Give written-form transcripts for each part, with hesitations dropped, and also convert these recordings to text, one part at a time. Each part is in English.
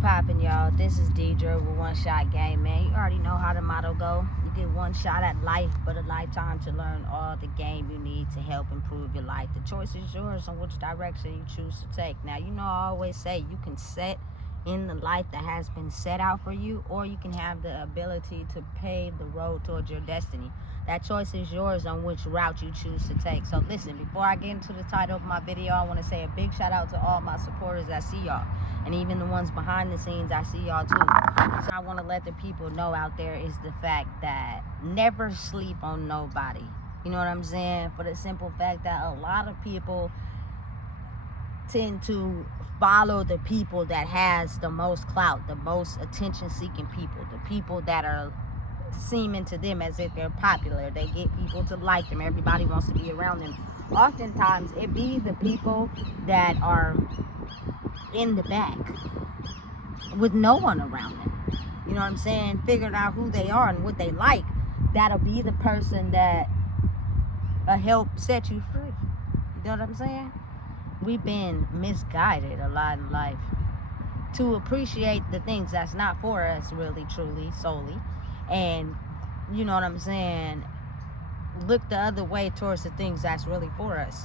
Poppin', y'all. This is Deidre with One Shot Game, man. You already know how the motto go. You get one shot at life, but a lifetime to learn all the game you need to help improve your life. The choice is yours on which direction you choose to take. Now, you know I always say you can set in the life that has been set out for you, or you can have the ability to pave the road towards your destiny. That choice is yours on which route you choose to take. So listen, before I get into the title of my video, I want to say a big shout out to all my supporters. I see y'all. And even the ones behind the scenes, I see y'all too. So I want to let the people know out there is the fact that never sleep on nobody. You know what I'm saying? For the simple fact that a lot of people tend to follow the people that has the most clout, the most attention-seeking people, the people that are seeming to them as if they're popular. They get people to like them. Everybody wants to be around them. Oftentimes, it be the people that are in the back with no one around them. You know what I'm saying? Figuring out who they are and what they like. That'll be the person that will help set you free. You know what I'm saying? We've been misguided a lot in life to appreciate the things that's not for us, really, truly, solely. And, you know what I'm saying, look the other way towards the things that's really for us.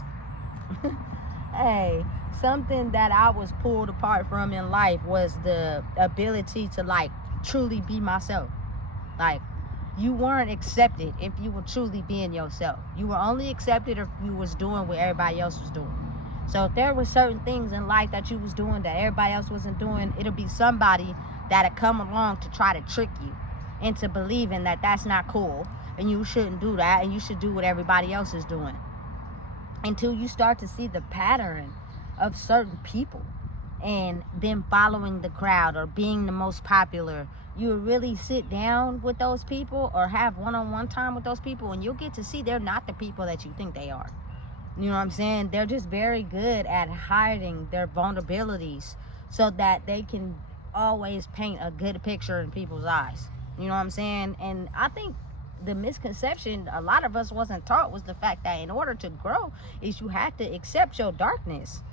Hey, something that I was pulled apart from in life was the ability to, like, truly be myself. Like, you weren't accepted if you were truly being yourself. You were only accepted if you was doing what everybody else was doing. So if there were certain things in life that you was doing that everybody else wasn't doing, it'll be somebody that'll come along to try to trick you into believing that that's not cool and you shouldn't do that and you should do what everybody else is doing. Until you start to see the pattern of certain people and them following the crowd or being the most popular, you will really sit down with those people or have one-on-one time with those people, and you'll get to see they're not the people that you think they are. You know what I'm saying? They're just very good at hiding their vulnerabilities so that they can always paint a good picture in people's eyes. You know what I'm saying? And I think the misconception a lot of us wasn't taught was the fact that in order to grow is you have to accept your darkness.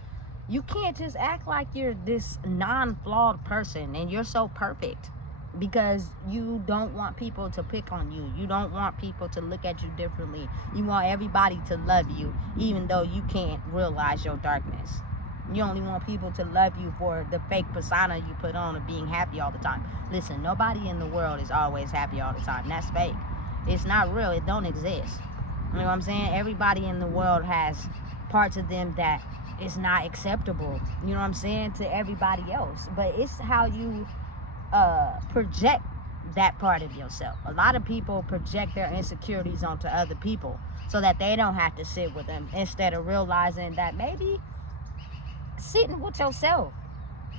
You can't just act like you're this non-flawed person and you're so perfect because you don't want people to pick on you. You don't want people to look at you differently. You want everybody to love you even though you can't realize your darkness. You only want people to love you for the fake persona you put on of being happy all the time. Listen, nobody in the world is always happy all the time. That's fake. It's not real. It don't exist. You know what I'm saying? Everybody in the world has parts of them that is not acceptable, you know what I'm saying, to everybody else. But it's how you project that part of yourself. A lot of people project their insecurities onto other people so that they don't have to sit with them, instead of realizing that maybe sitting with yourself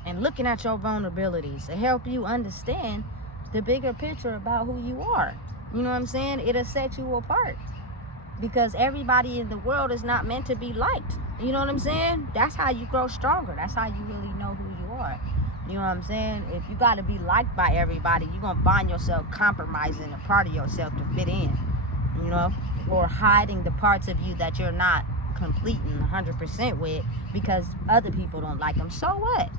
and looking at your vulnerabilities to help you understand the bigger picture about who you are. You know what I'm saying? It'll set you apart because everybody in the world is not meant to be liked. You know what I'm saying? That's how you grow stronger. That's how you really know who you are. You know what I'm saying? If you got to be liked by everybody, you're going to find yourself compromising a part of yourself to fit in, you know, or hiding the parts of you that you're not completing 100% with because other people don't like them. So what?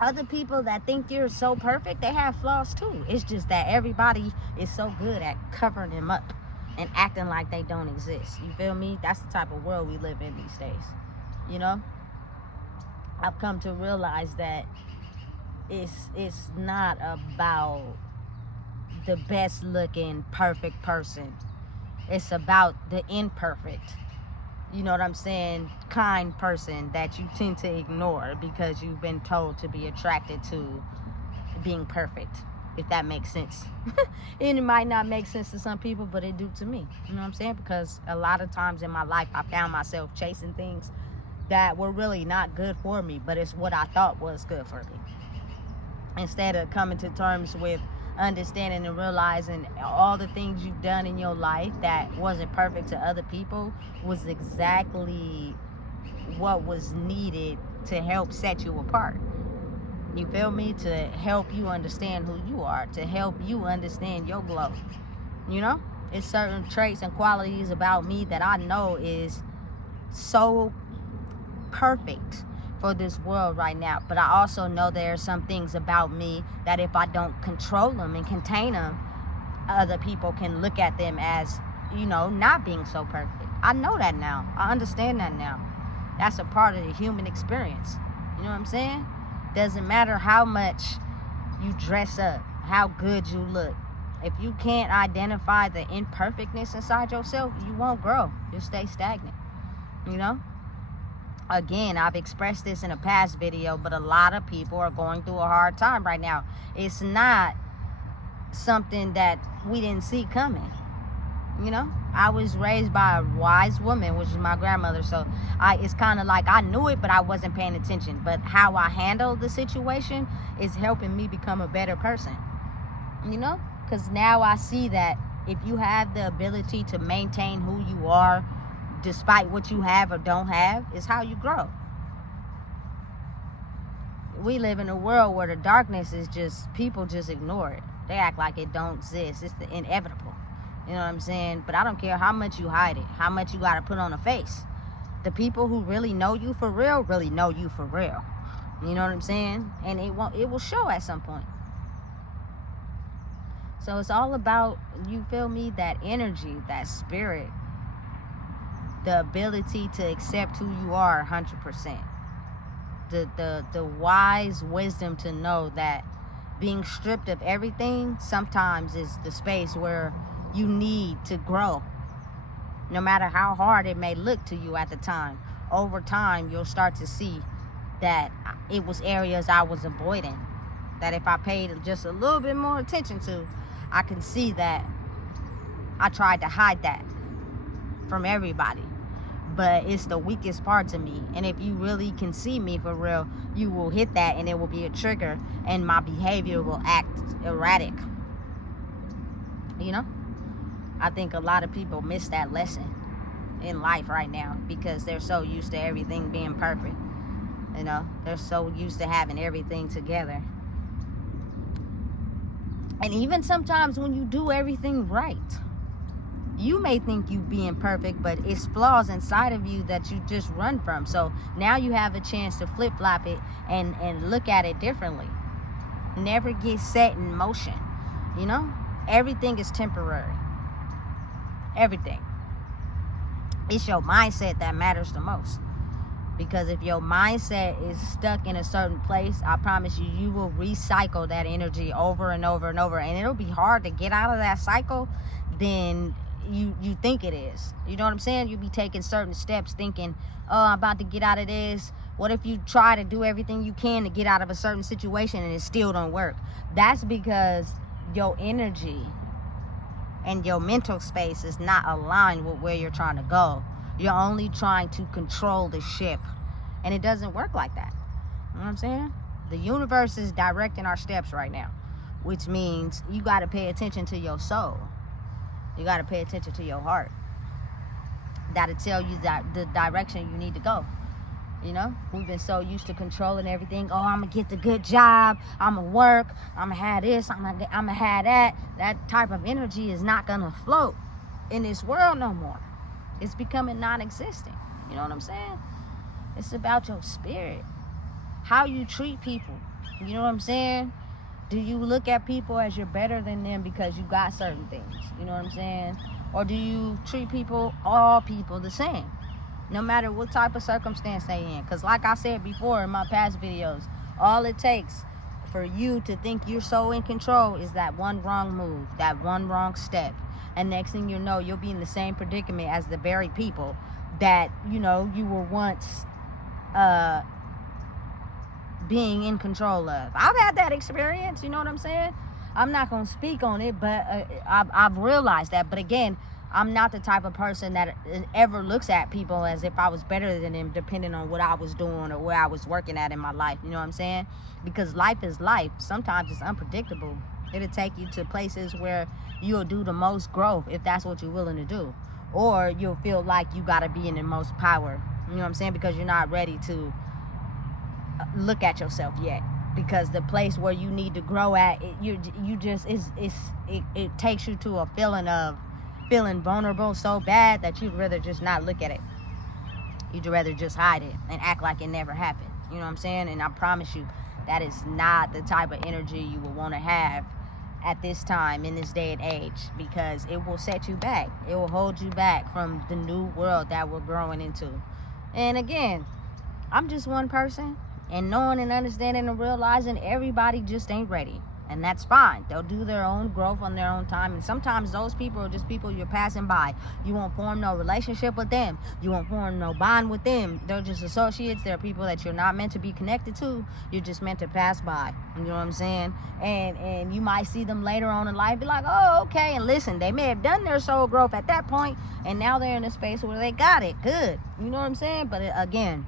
Other people that think you're so perfect, they have flaws too. It's just that everybody is so good at covering them up and acting like they don't exist. You feel me? That's the type of world we live in these days. You know? I've come to realize that it's not about the best looking perfect person. It's about the imperfect, you know what I'm saying, kind person that you tend to ignore because you've been told to be attracted to being perfect, if that makes sense. And it might not make sense to some people, but it do to me. You know what I'm saying? Because a lot of times in my life, I found myself chasing things that were really not good for me, but it's what I thought was good for me. Instead of coming to terms with understanding and realizing all the things you've done in your life that wasn't perfect to other people was exactly what was needed to help set you apart. You feel me? To help you understand who you are, to help you understand your glow. You know, it's certain traits and qualities about me that I know is so perfect for this world right now. But I also know there are some things about me that if I don't control them and contain them, other people can look at them as, not being so perfect. I know that now. I understand that now. That's a part of the human experience. You know what I'm saying? Doesn't matter how much you dress up, how good you look. If you can't identify the imperfectness inside yourself, you won't grow. You'll stay stagnant. Again, I've expressed this in a past video, but a lot of people are going through a hard time right now. It's not something that we didn't see coming. I was raised by a wise woman, which is my grandmother, so it's kind of like I knew it, but I wasn't paying attention. But how I handled the situation is helping me become a better person, because now I see that if you have the ability to maintain who you are despite what you have or don't have, is how you grow. We live in a world where the darkness is just, people just ignore it. They act like it don't exist. It's the inevitable. You know what I'm saying? But I don't care how much you hide it, how much you got to put on a face. The people who really know you for real really know you for real. You know what I'm saying? And it will show at some point. So it's all about, you feel me, that energy, that spirit, the ability to accept who you are 100%. The wise wisdom to know that being stripped of everything sometimes is the space where you need to grow. No matter how hard it may look to you at the time, over time you'll start to see that it was areas I was avoiding, that if I paid just a little bit more attention to, I can see that I tried to hide that from everybody. But it's the weakest part of me. And if you really can see me for real, you will hit that and it will be a trigger and my behavior will act erratic. I think a lot of people miss that lesson in life right now because they're so used to everything being perfect. They're so used to having everything together. And even sometimes when you do everything right, you may think you being perfect, but it's flaws inside of you that you just run from. So now you have a chance to flip-flop it and look at it differently. Never get set in motion. Everything is temporary. Everything. It's your mindset that matters the most. Because if your mindset is stuck in a certain place, I promise you, you will recycle that energy over and over and over. And it'll be hard to get out of that cycle than you think it is. You know what I'm saying? You'll be taking certain steps thinking, oh, I'm about to get out of this. What if you try to do everything you can to get out of a certain situation and it still don't work? That's because your energy and your mental space is not aligned with where you're trying to go. You're only trying to control the ship. And it doesn't work like that. You know what I'm saying? The universe is directing our steps right now, which means you got to pay attention to your soul. You got to pay attention to your heart. That'll tell you that the direction you need to go. We've been so used to controlling everything. Oh, I'm going to get the good job. I'm going to work. I'm going to have this. I'm going to have that. That type of energy is not going to float in this world no more. It's becoming non-existent. You know what I'm saying? It's about your spirit. How you treat people. You know what I'm saying? Do you look at people as you're better than them because you got certain things? You know what I'm saying? Or do you treat all people the same? No matter what type of circumstance they in. Because like I said before in my past videos, all it takes for you to think you're so in control is that one wrong move, that one wrong step. And next thing you know, you'll be in the same predicament as the very people that, you were once being in control of. I've had that experience, you know what I'm saying? I'm not going to speak on it, but I've realized that. But again, I'm not the type of person that ever looks at people as if I was better than them, depending on what I was doing or where I was working at in my life. You know what I'm saying? Because life is life. Sometimes it's unpredictable. It'll take you to places where you'll do the most growth if that's what you're willing to do. Or you'll feel like you got to be in the most power. You know what I'm saying? Because you're not ready to look at yourself yet. Because the place where you need to grow at, it takes you to a feeling of feeling vulnerable so bad that you'd rather just not look at it. You'd rather just hide it and act like it never happened. You know what I'm saying? And I promise you, that is not the type of energy you will want to have at this time in this day and age, because it will set you back. It will hold you back from the new world that we're growing into. And again, I'm just one person, and knowing and understanding and realizing everybody just ain't ready. And that's fine. They'll do their own growth on their own time. And sometimes those people are just people you're passing by. You won't form no relationship with them. You won't form no bond with them. They're just associates. They're people that you're not meant to be connected to. You're just meant to pass by. You know what I'm saying? And you might see them later on in life, be like, oh, okay. And listen, they may have done their soul growth at that point, and now they're in a space where they got it. Good. You know what I'm saying? But again,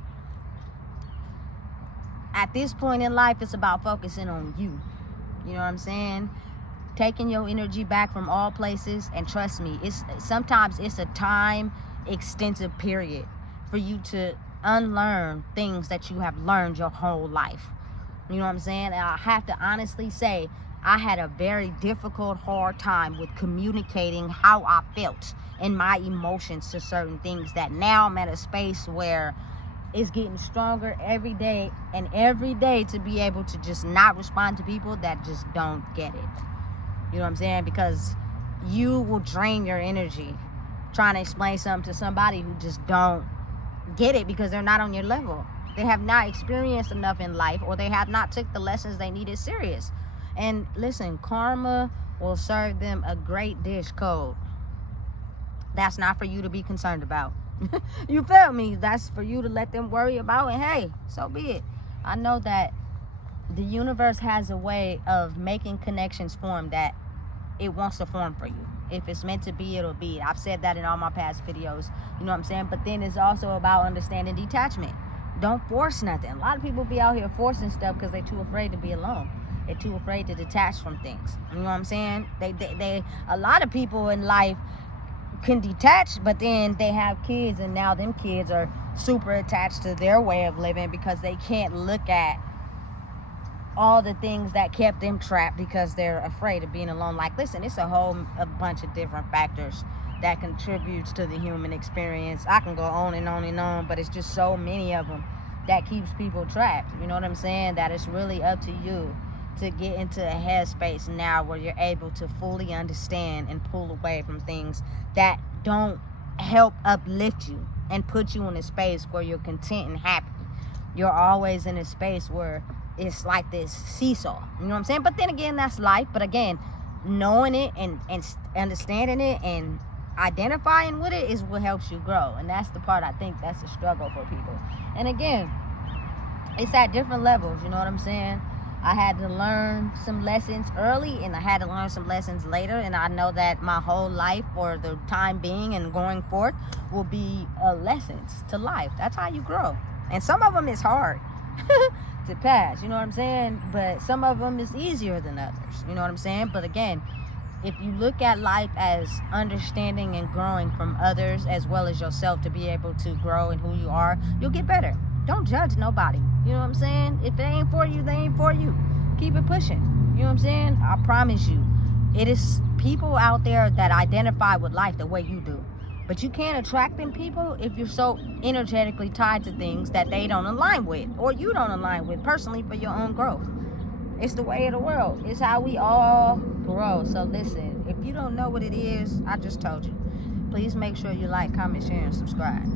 at this point in life, it's about focusing on you. You know what I'm saying? Taking your energy back from all places. And trust me, sometimes it's a time extensive period for you to unlearn things that you have learned your whole life. You know what I'm saying? And I have to honestly say, I had a very difficult, hard time with communicating how I felt and my emotions to certain things, that now I'm at a space where it's getting stronger every day, and every day to be able to just not respond to people that just don't get it. You know what I'm saying? Because you will drain your energy trying to explain something to somebody who just don't get it, because they're not on your level. They have not experienced enough in life, or they have not took the lessons they needed serious. And listen, karma will serve them a great dish cold. That's not for you to be concerned about. You feel me? That's for you to let them worry about, and hey, so be it. I know that the universe has a way of making connections form that it wants to form for you. If it's meant to be, it'll be. I've said that in all my past videos. You know what I'm saying? But then it's also about understanding detachment. Don't force nothing. A lot of people be out here forcing stuff because they're too afraid to be alone. They're too afraid to detach from things. You know what I'm saying? They a lot of people in life can detach, but then they have kids, and now them kids are super attached to their way of living because they can't look at all the things that kept them trapped because they're afraid of being alone. Like, listen, it's a bunch of different factors that contributes to the human experience. I can go on and on and on, but it's just so many of them that keeps people trapped. You know what I'm saying? That it's really up to you to get into a headspace now where you're able to fully understand and pull away from things that don't help uplift you and put you in a space where you're content and happy. You're always in a space where it's like this seesaw. You know what I'm saying? But then again, that's life. But again, knowing it and understanding it and identifying with it is what helps you grow. And that's the part, I think that's a struggle for people. And again, it's at different levels. You know what I'm saying? I had to learn some lessons early, and I had to learn some lessons later. And I know that my whole life, for the time being and going forth, will be lessons to life. That's how you grow. And some of them is hard to pass, you know what I'm saying? But some of them is easier than others, you know what I'm saying? But again, if you look at life as understanding and growing from others as well as yourself to be able to grow in who you are, you'll get better. Don't judge nobody. You know what I'm saying? If they ain't for you, they ain't for you. Keep it pushing. You know what I'm saying? I promise you, it is people out there that identify with life the way you do. But you can't attract them people if you're so energetically tied to things that they don't align with, or you don't align with personally for your own growth. It's the way of the world. It's how we all grow. So listen, if you don't know what it is, I just told you. Please make sure you like, comment, share, and subscribe.